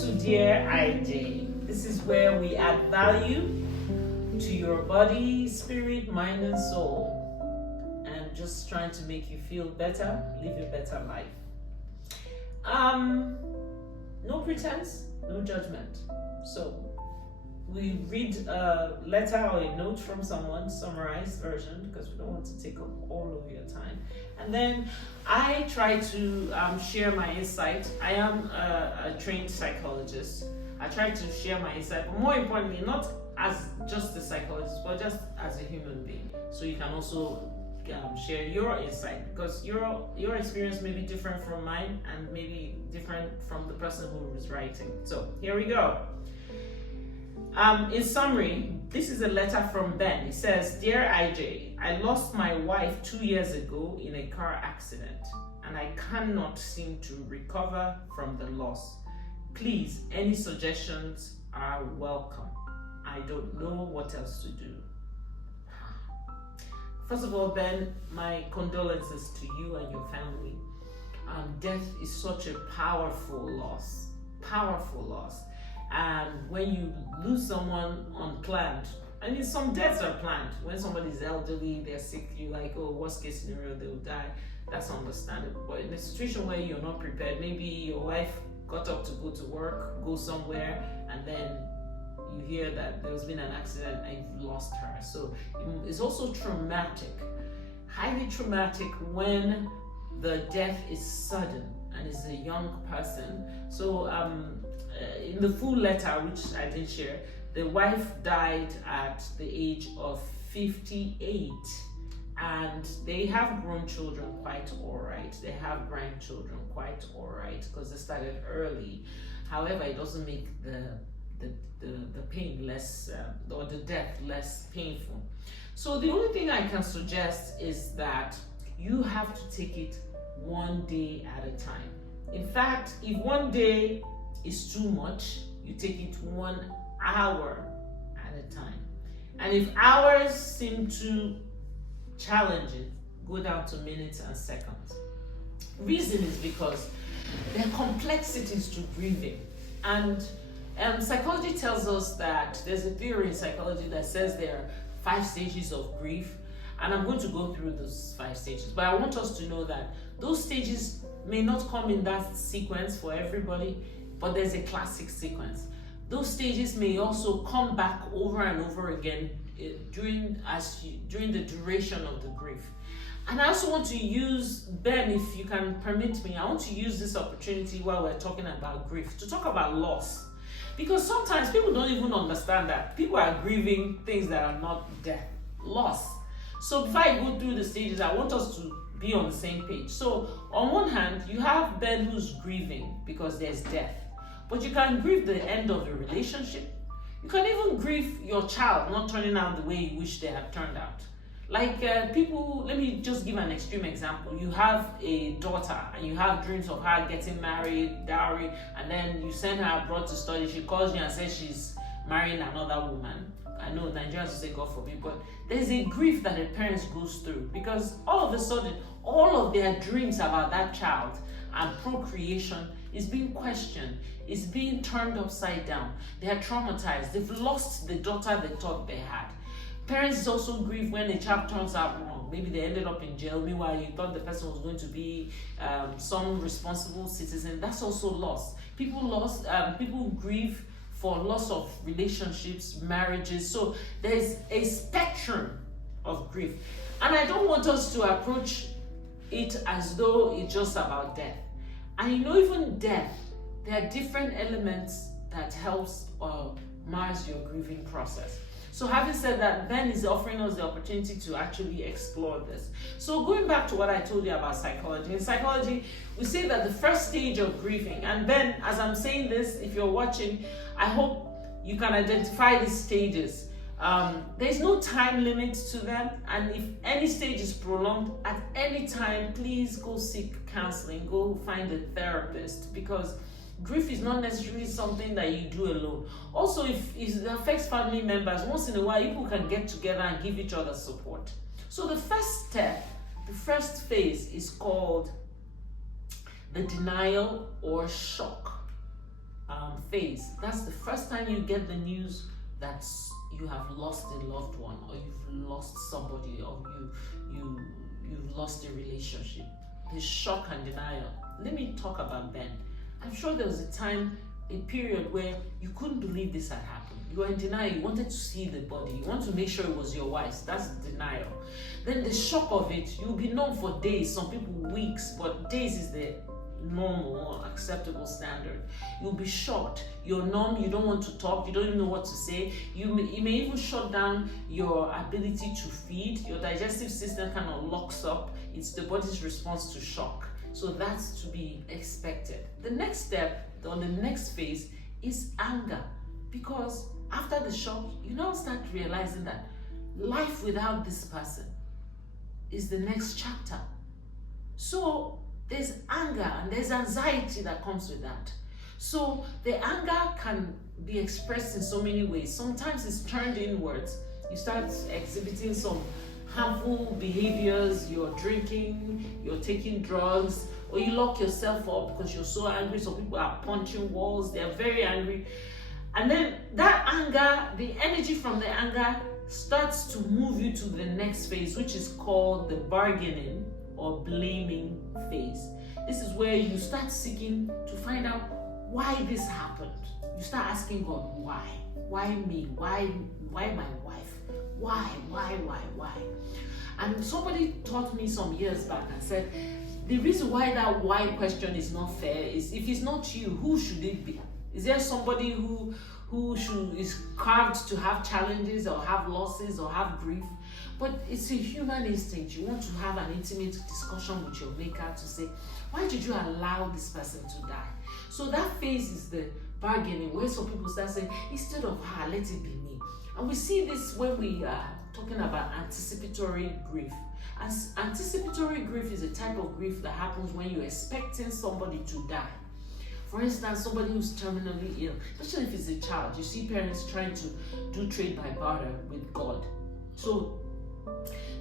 to Dear IJ. This is where we add value to your body, spirit, mind, and soul, and just trying to make you feel better, live a better life. No pretense, no judgment. So we read a letter or a note from someone, summarized version, because we don't want to take up all of your time. And then I try to share my insight. I am a trained psychologist. I try to share my insight, but more importantly, not as just a psychologist, but just as a human being. So you can also share your insight, because your experience may be different from mine and maybe different from the person who is writing. So here we go. In summary, this is a letter from Ben. It says, Dear IJ, I lost my wife 2 years ago in a car accident, and I cannot seem to recover from the loss. Please, any suggestions are welcome. I don't know what else to do. First of all, Ben, my condolences to you and your family. Death is such a powerful loss. And when you lose someone unplanned, I mean, some deaths are planned. When somebody's elderly, they're sick, you're like, oh, worst case scenario, they'll die. That's understandable. But in a situation where you're not prepared, maybe your wife got up to go to work, go somewhere, and then you hear that there's been an accident and you've lost her. So it's also traumatic, highly traumatic when the death is sudden and it's a young person. So in the full letter, which I didn't share, the wife died at the age of 58, and they have grown children quite all right. They have grandchildren quite all right, because they started early. However, it doesn't make the pain less, or the death less painful. So the only thing I can suggest is that you have to take it one day at a time. In fact, if one day is too much, you take it 1 hour at a time. And if hours seem too challenging, go down to minutes and seconds. Reason is because there are complexities to grieving. And psychology tells us that there's a theory in psychology that says there are 5 stages of grief. And I'm going to go through those 5 stages. But I want us to know that those stages may not come in that sequence for everybody, but there's a classic sequence. Those stages may also come back over and over again during the duration of the grief. And I also want to use, Ben, if you can permit me, I want to use this opportunity while we're talking about grief to talk about loss. Because sometimes people don't even understand that people are grieving things that are not death, loss. So before I go through the stages, I want us to be on the same page. So on one hand, you have Ben who's grieving because there's death. But you can grieve the end of a relationship. You can even grieve your child not turning out the way you wish they had turned out. Like people, let me just give an extreme example. You have a daughter and you have dreams of her getting married, dowry, and then you send her abroad to study. She calls you and says she's marrying another woman. I know Nigerians will say God forbid, but there's a grief that a parent goes through because all of a sudden, all of their dreams about that child and procreation is being questioned, is being turned upside down. They are traumatized. They've lost the daughter they thought they had. Parents also grieve when a child turns out wrong. Maybe they ended up in jail. Meanwhile, you thought the person was going to be some responsible citizen. That's also loss. People grieve for loss of relationships, marriages. So there's a spectrum of grief. And I don't want us to approach it as though it's just about death. And even death, there are different elements that helps or mars your grieving process. So having said that, Ben is offering us the opportunity to actually explore this. So going back to what I told you about psychology. In psychology, we say that the first stage of grieving, and Ben, as I'm saying this, if you're watching, I hope you can identify these stages. There's no time limit to them, and if any stage is prolonged at any time, please go seek counseling, go find a therapist, because grief is not necessarily something that you do alone. Also, if it affects family members, once in a while, people can get together and give each other support. So the first step, the first phase is called the denial or shock phase. That's the first time you get the news that you have lost a loved one, or you've lost somebody, or you've lost a relationship. The shock and denial. Let me talk about Ben. I'm sure there was a period where you couldn't believe this had happened. You were in denial. You wanted to see the body. You want to make sure it was your wife's. That's denial. Then the shock of it, you'll be numb for days, some people weeks, but days is the normal or acceptable standard. You'll be shocked. You're numb. You don't want to talk. You don't even know what to say. You may even shut down your ability to feed. Your digestive system kind of locks up. It's the body's response to shock. So that's to be expected. The next step, or the next phase, is anger. Because after the shock, you now start realizing that life without this person is the next chapter. So there's anger and there's anxiety that comes with that. So the anger can be expressed in so many ways. Sometimes it's turned inwards. You start exhibiting some harmful behaviors. You're drinking, you're taking drugs, or you lock yourself up because you're so angry. Some people are punching walls. They're very angry. And then that anger, the energy from the anger starts to move you to the next phase, which is called the bargaining or blaming phase. This is where you start seeking to find out why this happened. You start asking God, why? Why me? Why my wife? Why? And somebody taught me some years back and said, the reason why that why question is not fair is if it's not you, who should it be? Is there somebody who is carved to have challenges or have losses or have grief? But it's a human instinct. You want to have an intimate discussion with your maker to say, why did you allow this person to die? So that phase is the bargaining, where some people start saying, instead of her, let it be me. And we see this when we are talking about anticipatory grief. As anticipatory grief is a type of grief that happens when you're expecting somebody to die. For instance, somebody who's terminally ill, especially if it's a child, you see parents trying to do trade by barter with God. So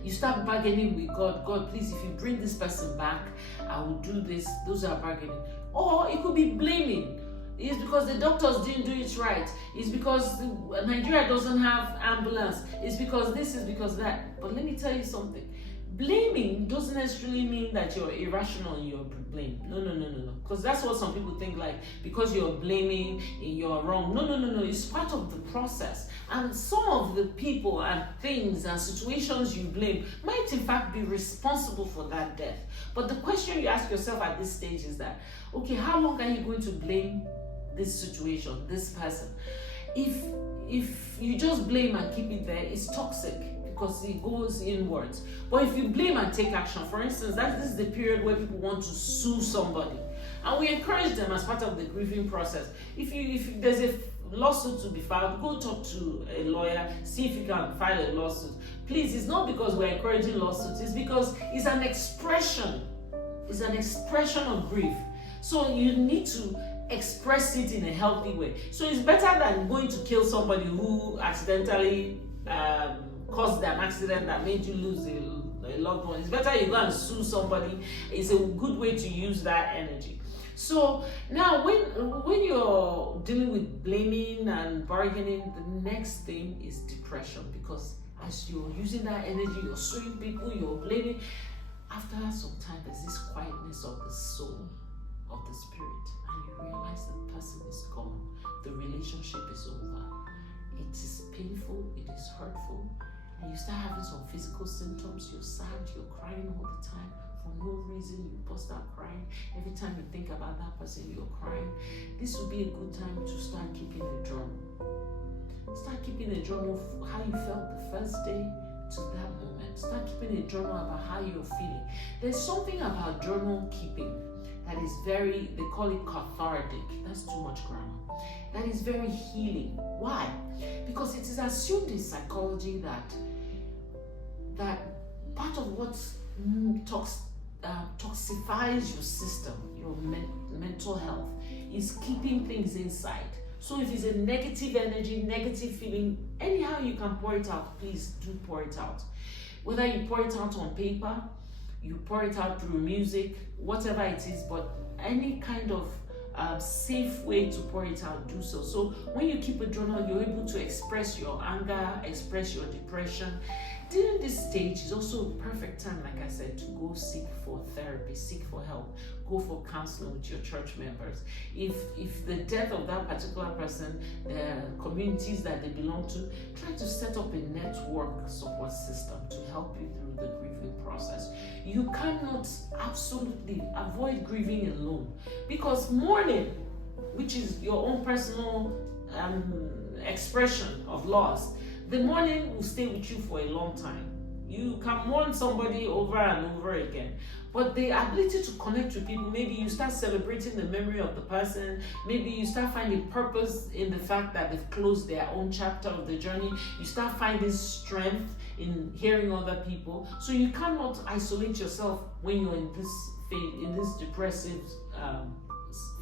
you start bargaining with God. God, please, if you bring this person back, I will do this. Those are bargaining. Or it could be blaming. It's because the doctors didn't do it right. It's because Nigeria doesn't have ambulance. It's because this, is because that. But let me tell you something. Blaming doesn't necessarily mean that you're irrational in your blame. No. Because that's what some people think, like, because you're blaming, you're wrong. No. It's part of the process. And some of the people and things and situations you blame might in fact be responsible for that death. But the question you ask yourself at this stage is that, okay, how long are you going to blame this situation, this person? If you just blame and keep it there, it's toxic, because it goes inwards. But if you blame and take action, for instance, this is the period where people want to sue somebody, and we encourage them as part of the grieving process. If there's a lawsuit to be filed, go talk to a lawyer, see if you can file a lawsuit. Please, it's not because we're encouraging lawsuits, it's because it's an expression of grief. So you need to express it in a healthy way. So it's better than going to kill somebody who accidentally caused an accident that made you lose a loved one. It's better you go and sue somebody. It's a good way to use that energy. So now when you're dealing with blaming and bargaining, the next thing is depression, because as you're using that energy, you're suing people, you're blaming. After some time, there's this quietness of the soul, of the spirit, and you realize the person is gone. The relationship is over. It is painful, it is hurtful, and you start having some physical symptoms. You're sad, you're crying all the time. For no reason, you bust out crying. Every time you think about that person, you're crying. This would be a good time to start keeping a journal. Start keeping a journal of how you felt the first day to that moment. Start keeping a journal about how you're feeling. There's something about journal keeping that is very, they call it cathartic. That's too much grammar. That is very healing. Why? Because it is assumed in psychology that part of what toxifies your system, your mental health, is keeping things inside. So if it's a negative energy, negative feeling, anyhow you can pour it out, please do pour it out. Whether you pour it out on paper, you pour it out through music, whatever it is, but any kind of safe way to pour it out, do so. So when you keep a journal, you're able to express your anger, express your depression. During this stage is also a perfect time, like I said, to go seek for therapy, seek for help, go for counseling with your church members. If the death of that particular person, the communities that they belong to, try to set up a network support system to help you through the grieving process. You cannot absolutely avoid grieving alone, because mourning, which is your own personal expression of loss, the mourning will stay with you for a long time. You can mourn somebody over and over again, but the ability to connect with people, maybe you start celebrating the memory of the person, maybe you start finding purpose in the fact that they've closed their own chapter of the journey, you start finding strength in hearing other people. So you cannot isolate yourself when you're in this phase, in this depressive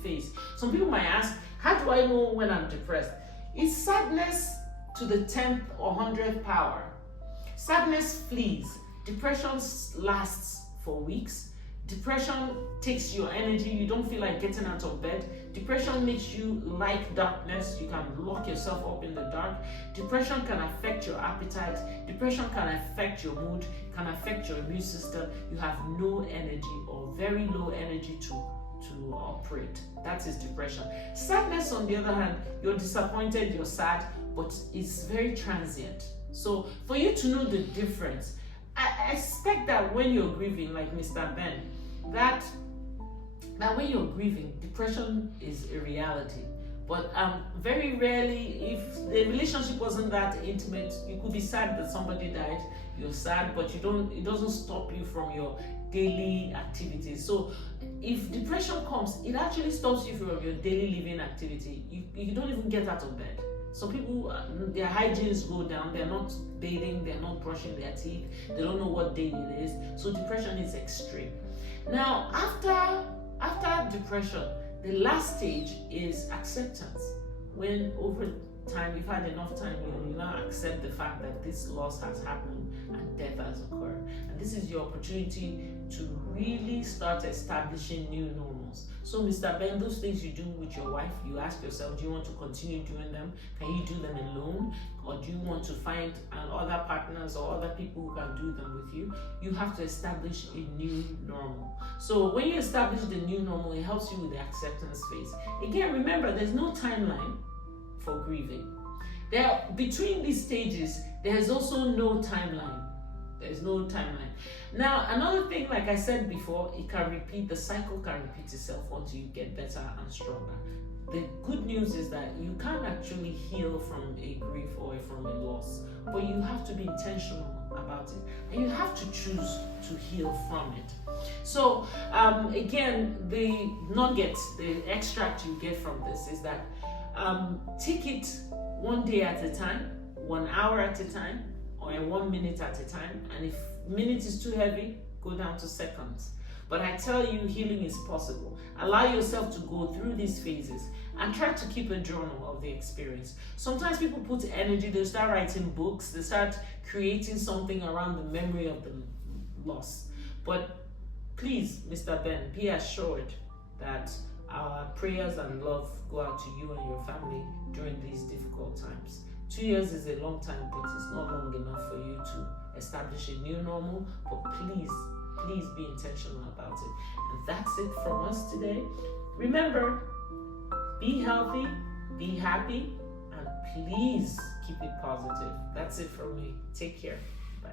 phase. Some people might ask, how do I know when I'm depressed? It's sadness to the 10th or 100th power. Sadness flees. Depression lasts for weeks. Depression takes your energy. You don't feel like getting out of bed. Depression makes you like darkness. You can lock yourself up in the dark. Depression can affect your appetite. Depression can affect your mood, can affect your immune system. You have no energy or very low energy to operate. That is depression. Sadness, on the other hand, you're disappointed, you're sad, but it's very transient. So for you to know the difference, I expect that when you're grieving, like Mr. Ben, that when you're grieving, depression is a reality. But very rarely, if the relationship wasn't that intimate, you could be sad that somebody died. You're sad, but it doesn't stop you from your daily activities. So if depression comes, it actually stops you from your daily living activity. You don't even get out of bed. Some people, their hygienes go down. They're not bathing. They're not brushing their teeth. They don't know what day it is. So depression is extreme. Now, after depression, the last stage is acceptance. When over time, you've had enough time, you now accept the fact that this loss has happened and death has occurred. And this is your opportunity to really start establishing new normals. So Mr. Ben, those things you do with your wife, you ask yourself, do you want to continue doing them? Can you do them alone? Or do you want to find other partners or other people who can do them with you? You have to establish a new normal. So when you establish the new normal, it helps you with the acceptance phase. Again, remember, there's no timeline for grieving. Between these stages, there's also no timeline. There's no timeline. Now, another thing, like I said before, the cycle can repeat itself until you get better and stronger. The good news is that you can't actually heal from a grief or from a loss, but you have to be intentional about it, and you have to choose to heal from it. So, again, the nuggets, the extract you get from this is that take it one day at a time, 1 hour at a time, or 1 minute at a time. And if minute is too heavy, go down to seconds. But I tell you, healing is possible. Allow yourself to go through these phases and try to keep a journal of the experience. Sometimes people put energy, they start writing books, they start creating something around the memory of the loss. But please, Mr. Ben, be assured that our prayers and love go out to you and your family during these difficult times. 2 years is a long time, but it's not long enough for you to establish a new normal. But please be intentional about it. And that's it from us today. Remember, be healthy, be happy, and please keep it positive. That's it from me. Take care. Bye.